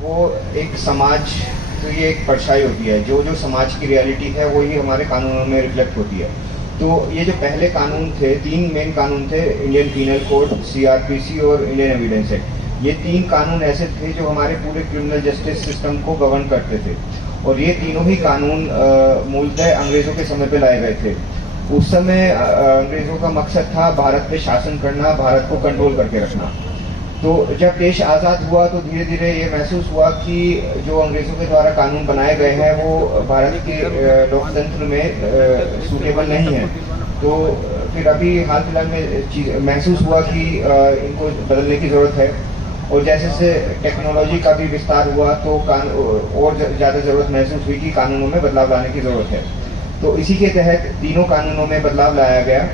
वो एक समाज, तो ये एक परछाई होती है, जो जो समाज की रियलिटी है वो ही हमारे कानूनों में रिफ्लेक्ट होती है। तो ये जो पहले कानून थे, 3 मेन कानून थे, इंडियन पीनल कोड, सीआरपीसी और इंडियन एविडेंस एक्ट। ये 3 कानून ऐसे थे जो हमारे पूरे क्रिमिनल जस्टिस सिस्टम को गवर्न करते थे, और ये तीनों ही कानून मूलतः अंग्रेज़ों के समय पे लाए गए थे। उस समय अंग्रेज़ों का मकसद था भारत पे शासन करना, भारत को कंट्रोल करके रखना। तो जब देश आज़ाद हुआ तो धीरे धीरे ये महसूस हुआ कि जो अंग्रेज़ों के द्वारा कानून बनाए गए हैं वो भारत के लोकतंत्र में सूटेबल नहीं है। तो फिर अभी हाल फिलहाल में महसूस हुआ कि इनको बदलने की ज़रूरत है, और जैसे जैसे टेक्नोलॉजी का भी विस्तार हुआ तो और ज़्यादा ज़रूरत महसूस हुई कि कानूनों में बदलाव लाने की ज़रूरत है। तो इसी के तहत तीनों कानूनों में बदलाव लाया गया।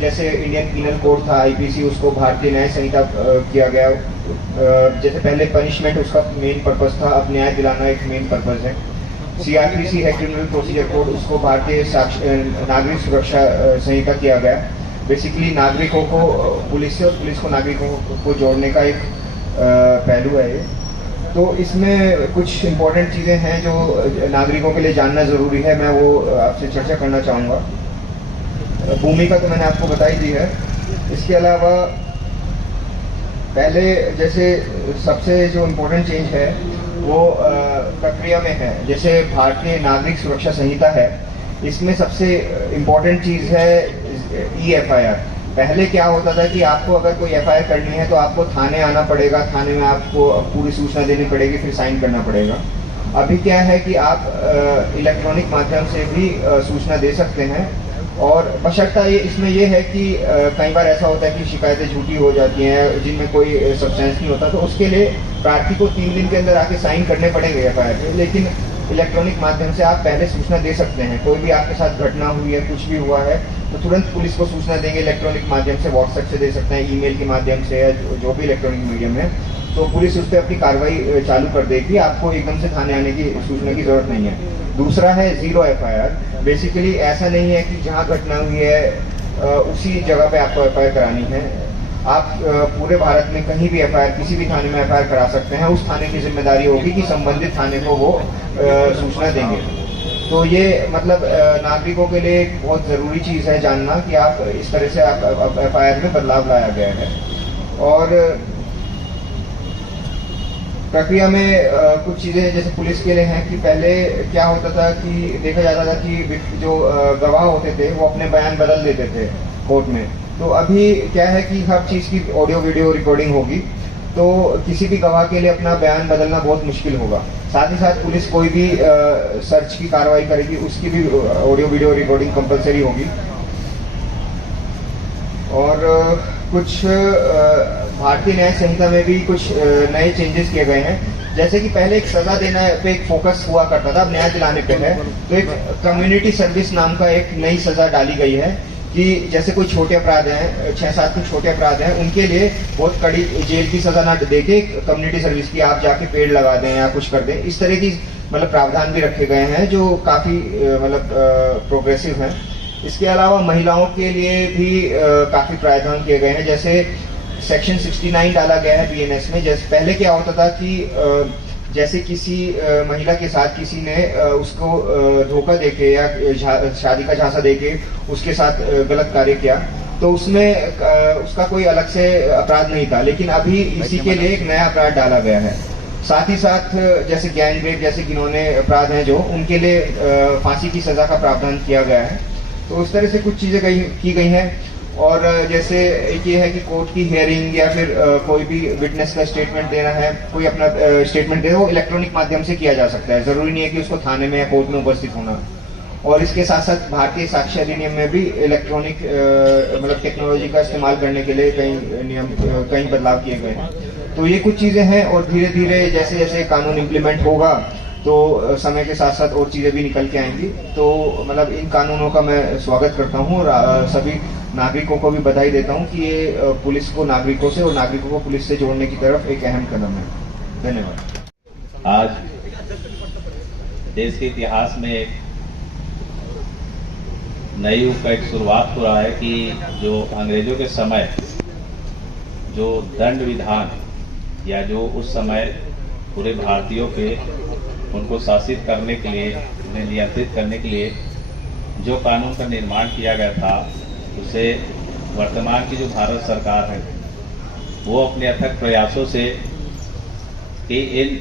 जैसे इंडियन पीनल कोड था, आईपीसी, उसको भारतीय न्याय संहिता किया गया। जैसे पहले पनिशमेंट उसका मेन पर्पस था, अब न्याय दिलाना एक मेन पर्पस है। सीआरपीसी है क्रिमिनल प्रोसीजर कोड, उसको भारतीय नागरिक सुरक्षा संहिता किया गया। बेसिकली नागरिकों को पुलिस से और पुलिस को नागरिकों को जोड़ने का एक पहलू है ये। तो इसमें कुछ इम्पोर्टेंट चीज़ें हैं जो नागरिकों के लिए जानना ज़रूरी है, मैं वो आपसे चर्चा करना चाहूँगा। भूमिका तो मैंने आपको बताई दी है। इसके अलावा पहले जैसे सबसे जो इम्पोर्टेंट चेंज है वो प्रक्रिया में है। जैसे भारतीय नागरिक सुरक्षा संहिता है, इसमें सबसे इम्पोर्टेंट चीज़ है EFIR। पहले क्या होता था कि आपको अगर कोई FIR करनी है तो आपको थाने आना पड़ेगा, थाने में आपको पूरी सूचना देनी पड़ेगी, फिर साइन करना पड़ेगा। अभी क्या है कि आप इलेक्ट्रॉनिक माध्यम से भी सूचना दे सकते हैं, और बशर्ता इसमें ये है कि कई बार ऐसा होता है कि शिकायतें झूठी हो जाती हैं जिनमें कोई सब्सटेंस नहीं होता, तो उसके लिए प्रार्थी को 3 दिन के अंदर आके साइन करने पड़ेंगे FIR पे। लेकिन इलेक्ट्रॉनिक माध्यम से आप पहले सूचना दे सकते हैं। कोई भी आपके साथ घटना हुई है, कुछ भी हुआ है, तो तुरंत पुलिस को सूचना देंगे इलेक्ट्रॉनिक माध्यम से, व्हाट्सएप से दे सकते हैं, ईमेल के माध्यम से, या जो भी इलेक्ट्रॉनिक मीडियम है। तो पुलिस उस पर अपनी कार्रवाई चालू कर देगी, आपको एकदम से थाने आने की सूचना की जरूरत नहीं है। दूसरा है ज़ीरो FIR। बेसिकली ऐसा नहीं है कि जहाँ घटना हुई है उसी जगह पे आपको FIR करानी है। आप पूरे भारत में कहीं भी FIR, किसी भी थाने में FIR करा सकते हैं। उस थाने की जिम्मेदारी होगी कि संबंधित थाने को वो सूचना देंगे। तो ये मतलब नागरिकों के लिए एक बहुत ज़रूरी चीज़ है जानना कि आप इस तरह से आप FIR में बदलाव लाया गया है। और प्रक्रिया में कुछ चीज़ें जैसे पुलिस के लिए हैं कि पहले क्या होता था कि देखा जाता था कि जो गवाह होते थे वो अपने बयान बदल देते थे कोर्ट में। तो अभी क्या है कि हर चीज़ की ऑडियो वीडियो रिकॉर्डिंग होगी, तो किसी भी गवाह के लिए अपना बयान बदलना बहुत मुश्किल होगा। साथ ही साथ पुलिस कोई भी सर्च की कार्रवाई करेगी, उसकी भी ऑडियो वीडियो रिकॉर्डिंग कंपलसरी होगी। और कुछ भारतीय न्याय संहिता में भी कुछ नए चेंजेस किए गए हैं। जैसे कि पहले एक सजा देना पे एक फोकस हुआ करता था, अब न्याय दिलाने पे है। तो एक कम्युनिटी सर्विस नाम का एक नई सजा डाली गई है कि जैसे कोई छोटे अपराध हैं, 6-7 कुछ छोटे अपराध हैं, उनके लिए बहुत कड़ी जेल की सजा ना देके कम्युनिटी सर्विस की आप जाके पेड़ लगा दें या कुछ कर दें, इस तरह की मतलब प्रावधान भी रखे गए हैं जो काफ़ी मतलब प्रोग्रेसिव हैं। इसके अलावा महिलाओं के लिए भी काफ़ी प्रावधान किए गए हैं। जैसे सेक्शन 69 डाला गया है BNS में। जैसे पहले क्या होता था कि जैसे किसी महिला के साथ किसी ने उसको धोखा देके या शादी का झांसा देके उसके साथ गलत कार्य किया, तो उसमें उसका कोई अलग से अपराध नहीं था। लेकिन अभी इसी के लिए एक नया अपराध डाला गया है। साथ ही साथ जैसे गैंग रेप जैसे घिनौने अपराध हैं जो, उनके लिए फांसी की सजा का प्रावधान किया गया है। तो उस तरह से कुछ चीज़ें की गई हैं। और जैसे एक ये है कि कोर्ट की हियरिंग या फिर कोई भी विटनेस का स्टेटमेंट देना है, कोई अपना स्टेटमेंट दे, वो इलेक्ट्रॉनिक माध्यम से किया जा सकता है। ज़रूरी नहीं है कि उसको थाने में या कोर्ट में उपस्थित होना। और इसके साथ साथ भारतीय साक्ष्य अधिनियम में भी इलेक्ट्रॉनिक मतलब टेक्नोलॉजी का इस्तेमाल करने के लिए कई बदलाव किए गए हैं। तो ये कुछ चीज़ें हैं, और धीरे धीरे जैसे जैसे कानून इम्प्लीमेंट होगा तो समय के साथ साथ और चीज़ें भी निकल के आएंगी। तो मतलब इन कानूनों का मैं स्वागत करता हूँ, और सभी नागरिकों को भी बधाई देता हूँ कि ये पुलिस को नागरिकों से और नागरिकों को पुलिस से जोड़ने की तरफ एक अहम कदम है। धन्यवाद। आज देश के इतिहास में एक नई युग का एक शुरुआत हो रहा है कि जो अंग्रेजों के समय जो दंड विधान या जो उस समय पूरे भारतीयों पे उनको शासित करने के लिए, उन्हें नियंत्रित करने के लिए जो कानून का निर्माण किया गया था, उसे वर्तमान की जो भारत सरकार है वो अपने अथक प्रयासों से कि इन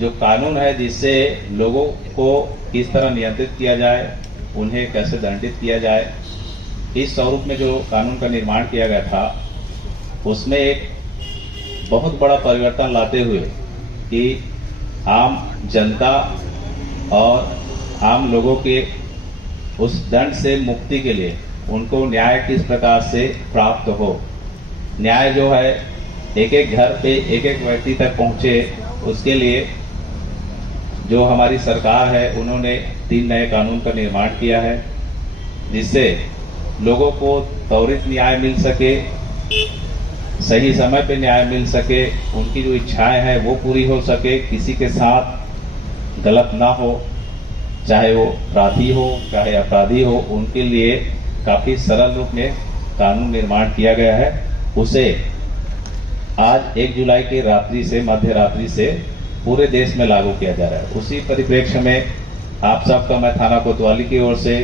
जो कानून है जिससे लोगों को किस तरह नियंत्रित किया जाए, उन्हें कैसे दंडित किया जाए, इस स्वरूप में जो कानून का निर्माण किया गया था उसमें एक बहुत बड़ा परिवर्तन लाते हुए कि आम जनता और आम लोगों के उस दंड से मुक्ति के लिए उनको न्याय किस प्रकार से प्राप्त हो, न्याय जो है एक एक घर पे एक एक व्यक्ति तक पहुंचे, उसके लिए जो हमारी सरकार है उन्होंने 3 नए कानून का निर्माण किया है, जिससे लोगों को त्वरित न्याय मिल सके, सही समय पे न्याय मिल सके, उनकी जो इच्छाएं हैं वो पूरी हो सके, किसी के साथ गलत ना हो, चाहे वो अपराधी हो चाहे अपराधी हो, उनके लिए काफी सरल रूप में कानून निर्माण किया गया है। उसे आज 1 जुलाई की रात्रि से मध्य रात्रि से पूरे देश में लागू किया जा रहा है। उसी परिप्रेक्ष्य में आप सबका मैं थाना कोतवाली की ओर से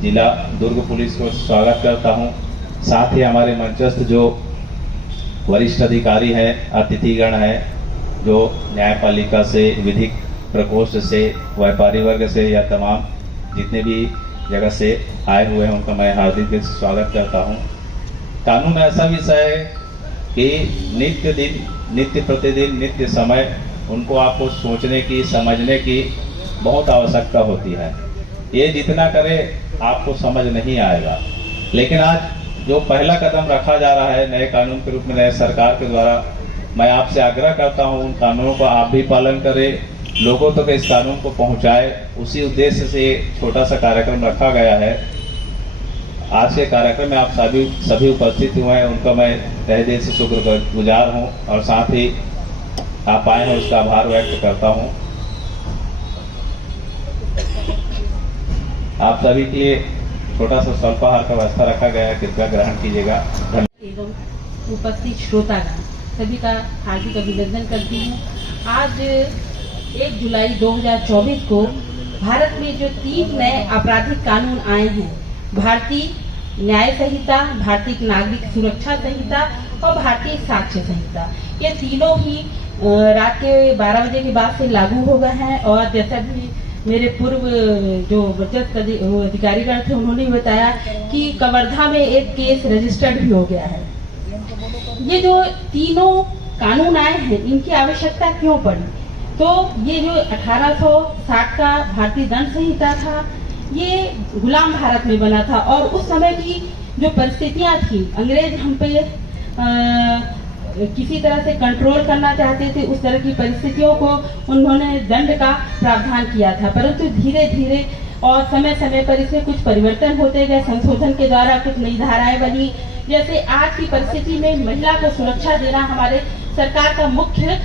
जिला दुर्ग पुलिस को स्वागत करता हूं। साथ ही हमारे मंचस्थ जो वरिष्ठ अधिकारी हैं, अतिथिगण हैं, जो न्यायपालिका से, विधिक प्रकोष्ठ से, व्यापारी वर्ग से या तमाम जितने भी जगह से आए हुए हैं, उनका मैं हार्दिक स्वागत करता हूं। कानून ऐसा विषय है कि नित्य दिन, नित्य प्रतिदिन, नित्य समय उनको आपको सोचने की, समझने की बहुत आवश्यकता होती है। ये जितना करे आपको समझ नहीं आएगा, लेकिन आज जो पहला कदम रखा जा रहा है नए कानून के रूप में नए सरकार के द्वारा, मैं आपसे आग्रह करता हूं उन कानूनों का आप भी पालन करें, लोगों तक इस कानून को पहुंचाए। उसी उद्देश्य से छोटा सा कार्यक्रम रखा गया है। आज के कार्यक्रम में आप सभी उपस्थित हुए हैं, उनका मैं तहे दिल से शुक्रगुजार हूं और साथ ही आप आए हैं उसका आभार व्यक्त करता हूं। आप सभी के लिए छोटा सा स्वल्पाहार का व्यवस्था रखा गया है, कृपया ग्रहण कीजिएगा। एवं उपस्थित श्रोतागण सभी का हार्दिक अभिनंदन करती हूँ। आज 1 जुलाई 2024 को भारत में जो 3 नए आपराधिक कानून आए हैं, भारतीय न्याय संहिता, भारतीय नागरिक सुरक्षा संहिता और भारतीय साक्ष्य संहिता, ये तीनों ही रात के 12 बजे के बाद से लागू हो गए हैं। और जैसा भी मेरे पूर्व जो बचत अधिकारीगण थे उन्होंने बताया कि कवर्धा में एक केस रजिस्टर्ड भी हो गया है। ये जो तीनों कानून आए हैं, इनकी आवश्यकता क्यों पड़ी? तो ये जो 1860 का भारतीय दंड संहिता था, ये गुलाम भारत में बना था और उस समय की जो परिस्थितियां थी, अंग्रेज हम पे किसी तरह से कंट्रोल करना चाहते थे, उस तरह की परिस्थितियों को उन्होंने दंड का प्रावधान किया था। परंतु धीरे धीरे और समय समय पर इसमें कुछ परिवर्तन होते गए, संशोधन के द्वारा कुछ नई धाराएं बनी। जैसे आज की परिस्थिति में महिला को सुरक्षा देना हमारे सरकार का मुख्य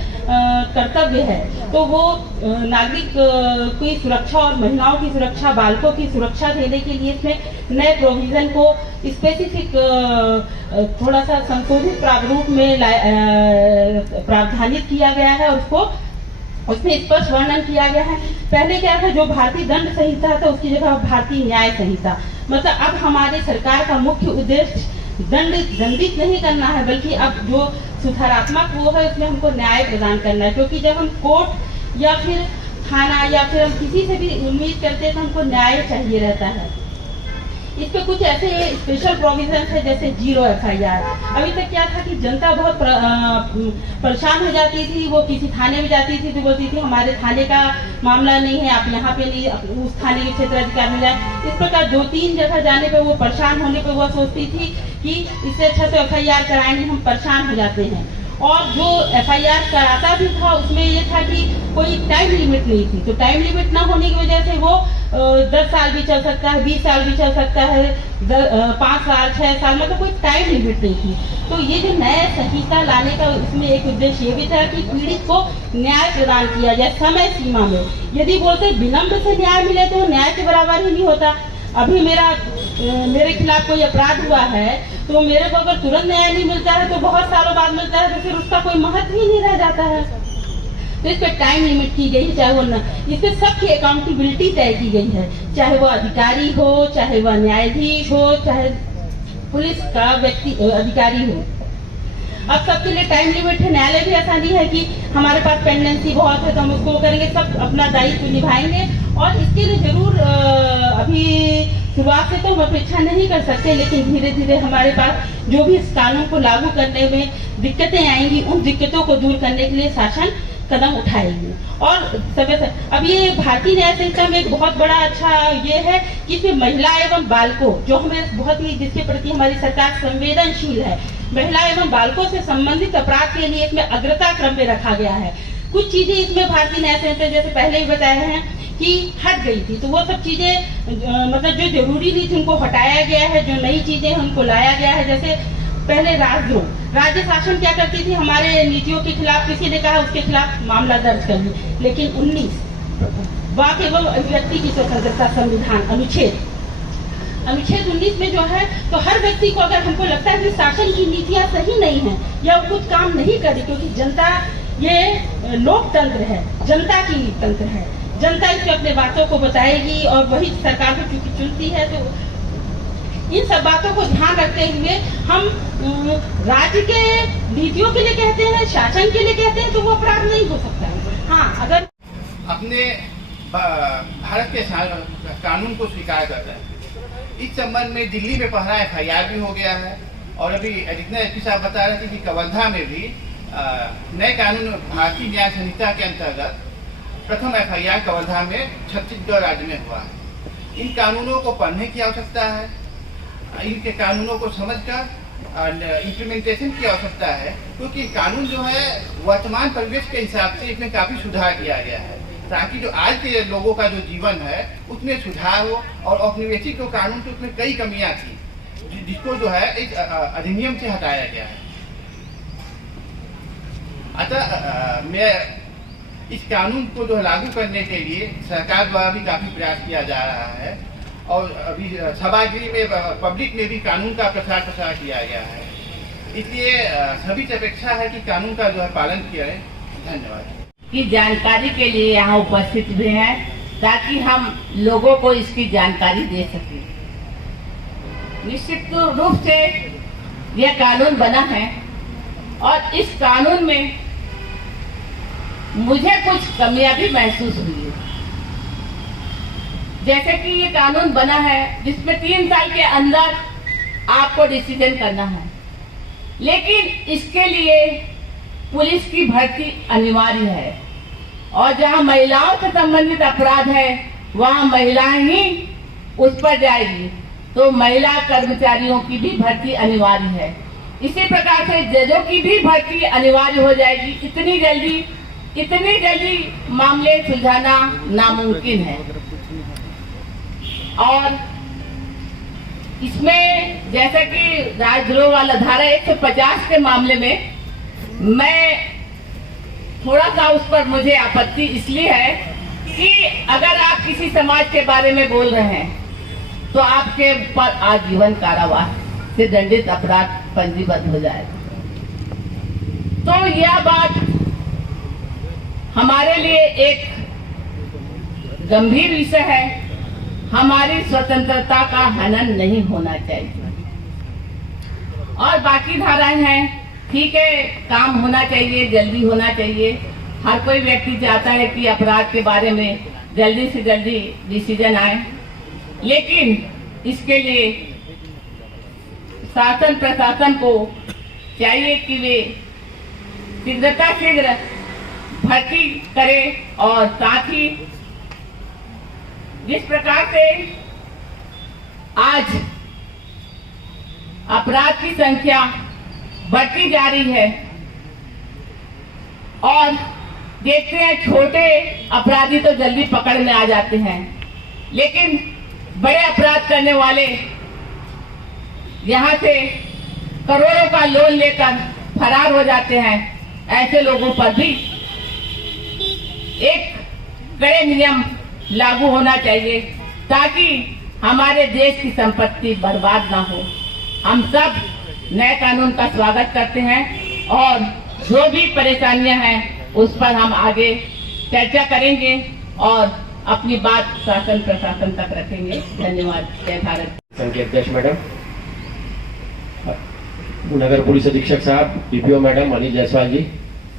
कर्तव्य है, तो वो नागरिक की सुरक्षा और महिलाओं की सुरक्षा, बालकों की सुरक्षा देने के लिए इसमें नए प्रोविजन को स्पेसिफिक थोड़ा सा संशोधित प्रारूप में प्रावधानित किया गया है और उसमें स्पष्ट वर्णन किया गया है। पहले क्या था, जो भारतीय दंड संहिता था उसकी जगह भारतीय न्याय संहिता, मतलब अब हमारे सरकार का मुख्य उद्देश्य दंडित नहीं करना है, बल्कि अब जो सुधारात्मक वो है उसमें हमको न्याय प्रदान करना है। क्योंकि जब हम कोर्ट या फिर थाना या फिर हम किसी से भी उम्मीद करते हैं तो हमको न्याय चाहिए रहता है। इस पे कुछ ऐसे स्पेशल प्रोविजन है जैसे 0 FIR। अभी तक क्या था कि जनता बहुत परेशान हो जाती थी, वो किसी थाने में जाती थी तो बोलती थी हमारे थाने का मामला नहीं है, आप यहाँ पे नहीं, उस थाने के क्षेत्राधिकारी में जाए। इस प्रकार 2-3 जगह जाने पे वो परेशान होने पे वो सोचती थी कि इससे अच्छा तो FIR कराएंगे, हम परेशान हो जाते हैं। और जो FIR कराता भी था उसमें ये था कि कोई टाइम लिमिट नहीं थी, तो टाइम लिमिट ना होने की वजह से वो 10 साल भी चल सकता है, 20 साल भी चल सकता है, 5 साल 6 साल, मतलब कोई टाइम लिमिट नहीं थी। तो ये जो नया संहिता लाने का इसमें एक उद्देश्य ये भी था कि पीड़ित को न्याय प्रदान किया जाए समय सीमा में। यदि बोलते विलम्ब से न्याय मिले तो न्याय के बराबर ही नहीं होता। अभी मेरे खिलाफ कोई अपराध हुआ है तो मेरे को अगर तुरंत न्याय नहीं मिलता है तो बहुत सालों बाद मिलता है, तो फिर उसका कोई महत्व ही नहीं रह जाता है। तो इस पर टाइम लिमिट की गई है, चाहे वो इस पर सबकी अकाउंटेबिलिटी तय की गई है, चाहे वो अधिकारी हो, चाहे वह न्यायाधीश हो, चाहे पुलिस का व्यक्ति अधिकारी हो। अब सबके लिए टाइम लिमिट है। न्यायालय भी ऐसा नहीं है कि हमारे पास पेंडेंसी बहुत है तो हम उसको करेंगे, सब अपना दायित्व निभाएंगे। और इसके लिए जरूर अभी शुरुआत से तो हम अपेक्षा नहीं कर सकते, लेकिन धीरे धीरे हमारे पास जो भी इस कानून को लागू करने में दिक्कतें आएंगी, उन दिक्कतों को दूर करने के लिए शासन कदम उठाएगी। और समय अब ये भारतीय न्याय संहिता में एक बहुत बड़ा अच्छा ये है कि इसमें महिला एवं बालकों, जो हमें बहुत ही, जिसके प्रति हमारी सरकार संवेदनशील है, महिला एवं बालकों से संबंधित अपराध के लिए इसमें अग्रता क्रम में रखा गया है। कुछ चीजें इसमें भारतीय न्याय संहिता जैसे पहले ही बताया है कि हट गई थी, तो वो सब चीजें मतलब जो जरूरी नहीं थी उनको हटाया गया है, जो नई चीजें हैं उनको लाया गया है। जैसे पहले राजद्रोह, राज्य शासन क्या करती थी, हमारे नीतियों के खिलाफ किसी ने कहा उसके खिलाफ मामला दर्ज कर ली, लेकिन 19 वाक एवं अभिव्यक्ति की स्वतंत्रता संविधान अनुच्छेद 19 में जो है, तो हर व्यक्ति को अगर हमको लगता है कि शासन की नीतियां सही नहीं है या कुछ काम नहीं कर रही, क्योंकि जनता, ये लोकतंत्र है, जनता की तंत्र है, जनता इसमें अपने बातों को बताएगी और वही सरकार को चूंकि चुनती है, तो इन सब बातों को ध्यान रखते हुए हम राज्य के नीतियों के लिए कहते हैं, शासन के लिए कहते हैं, तो वो अपराध नहीं हो सकता है। हाँ, अगर अपने भारत के कानून को स्वीकार करता है। इस संबंध में दिल्ली में पहला FIR भी हो गया है, और अभी एडिशनल SP साहब बता रहे थे कि कवर्धा में भी नए कानून भारतीय न्याय संहिता के अंतर्गत प्रथम FIR कवर्धा में छत्तीसगढ़ राज्य में हुआ है। इन कानूनों को पढ़ने की आवश्यकता है, इनके कानूनों को समझकर इम्प्लीमेंटेशन की आवश्यकता है, क्योंकि कानून जो है वर्तमान परिवेश के हिसाब से इसमें काफी सुधार किया गया है, ताकि जो आज के लोगों का जो जीवन है उसमें सुधार हो। और औपनिवेशिक जो कानून थी उसमें कई कमियां थी, जिसको जो है एक अधिनियम से हटाया गया है। अतः मैं इस कानून को जो लागू करने के लिए सरकार द्वारा भी काफी प्रयास किया जा रहा है, और अभी सभागृह में, पब्लिक में भी कानून का प्रचार किया गया है। इसलिए सभी से अपेक्षा है कि कानून का जो है पालन किया है। धन्यवाद। की जानकारी के लिए यहाँ उपस्थित भी हैं, ताकि हम लोगों को इसकी जानकारी दे सकें। निश्चित रूप से यह कानून बना है, और इस कानून में मुझे कुछ कमियां भी महसूस हुई है। जैसे कि ये कानून बना है जिसमें 3 साल के अंदर आपको डिसीजन करना है, लेकिन इसके लिए पुलिस की भर्ती अनिवार्य है, और जहां महिलाओं से संबंधित अपराध है वहां महिलाएं ही उस पर जाएगी, तो महिला कर्मचारियों की भी भर्ती अनिवार्य है। इसी प्रकार से जजों की भी भर्ती अनिवार्य हो जाएगी। इतनी जल्दी मामले सुलझाना नामुमकिन है। और इसमें जैसे कि राजद्रोह वाला धारा 150 के मामले में मैं थोड़ा सा उस पर मुझे आपत्ति इसलिए है कि अगर आप किसी समाज के बारे में बोल रहे हैं तो आपके ऊपर आजीवन कारावास से दंडित अपराध पंजीबद्ध हो जाएगा। तो यह बात हमारे लिए एक गंभीर विषय है। हमारी स्वतंत्रता का हनन नहीं होना चाहिए। और बाकी धाराएं हैं, ठीक है, काम होना चाहिए, जल्दी होना चाहिए। हर कोई व्यक्ति चाहता है कि अपराध के बारे में जल्दी से जल्दी डिसीजन आए, लेकिन इसके लिए शासन प्रशासन को चाहिए कि वे शीघ्र भर्ती करे, और साथ ही जिस प्रकार से आज अपराध की संख्या बढ़ती जा रही है, और देखते हैं छोटे अपराधी तो जल्दी पकड़ में आ जाते हैं, लेकिन बड़े अपराध करने वाले यहाँ से करोड़ों का लोन लेकर फरार हो जाते हैं। ऐसे लोगों पर भी एक कड़े नियम लागू होना चाहिए, ताकि हमारे देश की संपत्ति बर्बाद ना हो। हम सब नए कानून का स्वागत करते हैं, और जो भी परेशानियां हैं उस पर हम आगे चर्चा करेंगे और अपनी बात शासन प्रशासन तक रखेंगे। धन्यवाद। जय भारत। संघ के अध्यक्ष मैडम, नगर पुलिस अधीक्षक साहब, डीपीओ मैडम अनिल जायसवाल जी,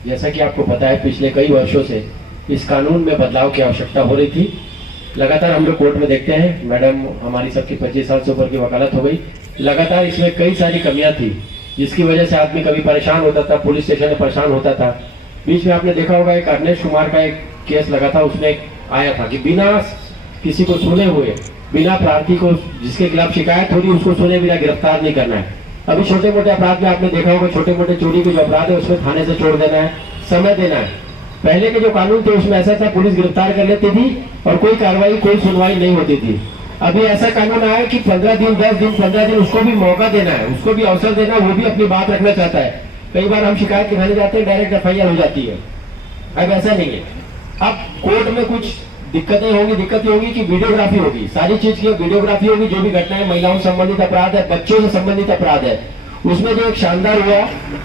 जैसा कि आपको पता है पिछले कई वर्षों से इस कानून में बदलाव की आवश्यकता हो रही थी। लगातार हम लोग कोर्ट में देखते हैं, मैडम हमारी सबकी 25 साल से ऊपर की वकालत हो गई, लगातार इसमें कई सारी कमियां थी जिसकी वजह से आदमी कभी परेशान होता था, पुलिस स्टेशन में परेशान होता था। बीच में आपने देखा होगा एक अरनेश कुमार का एक केस लगा था, उसमें आया था कि बिना किसी को सुने हुए, बिना प्रार्थी को जिसके खिलाफ शिकायत हो रही उसको सुने बिना गिरफ्तार नहीं करना है। अभी छोटे मोटे अपराध में आपने देखा होगा, छोटे मोटे चोरी के जो अपराध है उसमें थाने से छोड़ देना है, समय देना है। पहले के जो कानून थे उसमें ऐसा था, पुलिस गिरफ्तार कर लेती थी और कोई कार्रवाई, कोई सुनवाई नहीं होती थी। अभी ऐसा कानून आया कि 15 दिन, 10 दिन, 15 दिन उसको भी मौका देना है, उसको भी अवसर देना है, वो भी अपनी बात रखना चाहता है। कई बार हम शिकायत दिखाने जाते हैं, डायरेक्ट FIR हो जाती है। अब ऐसा नहीं है, अब कोर्ट में कुछ दिक्कतें होगी कि वीडियोग्राफी होगी, सारी चीज की वीडियोग्राफी होगी। जो भी घटनाएं महिलाओं से संबंधित अपराध है, बच्चों से संबंधित अपराध है, उसमें जो एक शानदार हुआ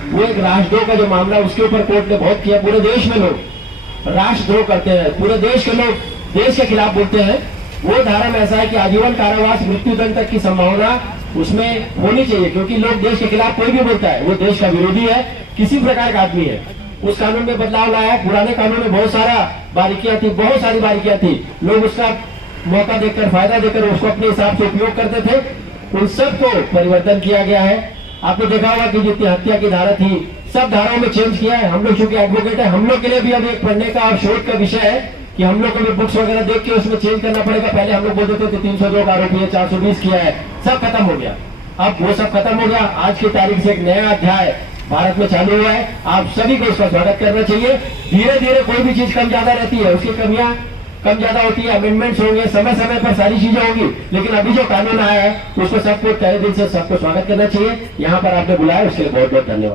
वो एक राष्ट्रद्रोह का जो मामला, उसके ऊपर कोर्ट ने बहुत किया। पूरे देश में लोग राष्ट्रद्रोह करते हैं, पूरे देश के लोग देश के खिलाफ बोलते हैं। वो धारा में ऐसा है कि आजीवन कारावास, मृत्युदंड तक की संभावना उसमें होनी चाहिए, क्योंकि लोग देश के खिलाफ कोई भी बोलता है वो देश का विरोधी है, किसी प्रकार का आदमी है। उस कानून में बदलाव लाया है। पुराने कानून में बहुत सारा बारीकियां थी, बहुत सारी बारीकियां थी, लोग उसका मौका देकर, फायदा देकर उसको अपने हिसाब से उपयोग करते थे। उन सबको परिवर्तन किया गया है। आपने देखा होगा कि जितनी हत्या की धारा थी, सब धाराओं में चेंज किया है। हम लोग चूंकि एडवोकेट है, हम लोग के लिए भी अब एक पढ़ने का और शोध का विषय है कि हम लोग को भी बुक्स वगैरह देख के उसमें चेंज करना पड़ेगा। पहले हम लोग बोलते थे 302 का आरोपी है, 420 किया है, सब खत्म हो गया। अब वो सब खत्म हो गया। आज की तारीख से एक नया अध्याय भारत में चालू हुआ है। आप सभी को इसका स्वागत करना चाहिए। धीरे धीरे कोई भी चीज कम ज्यादा रहती है, उसकी कमियां कम ज्यादा होती है, अमेंडमेंट्स होंगे, समय समय पर सारी चीजें होंगी, लेकिन अभी जो कानून आया है उसको सबको तहे दिल से सबको स्वागत करना चाहिए। यहाँ पर आपने बुलाया उसके लिए बहुत बहुत धन्यवाद।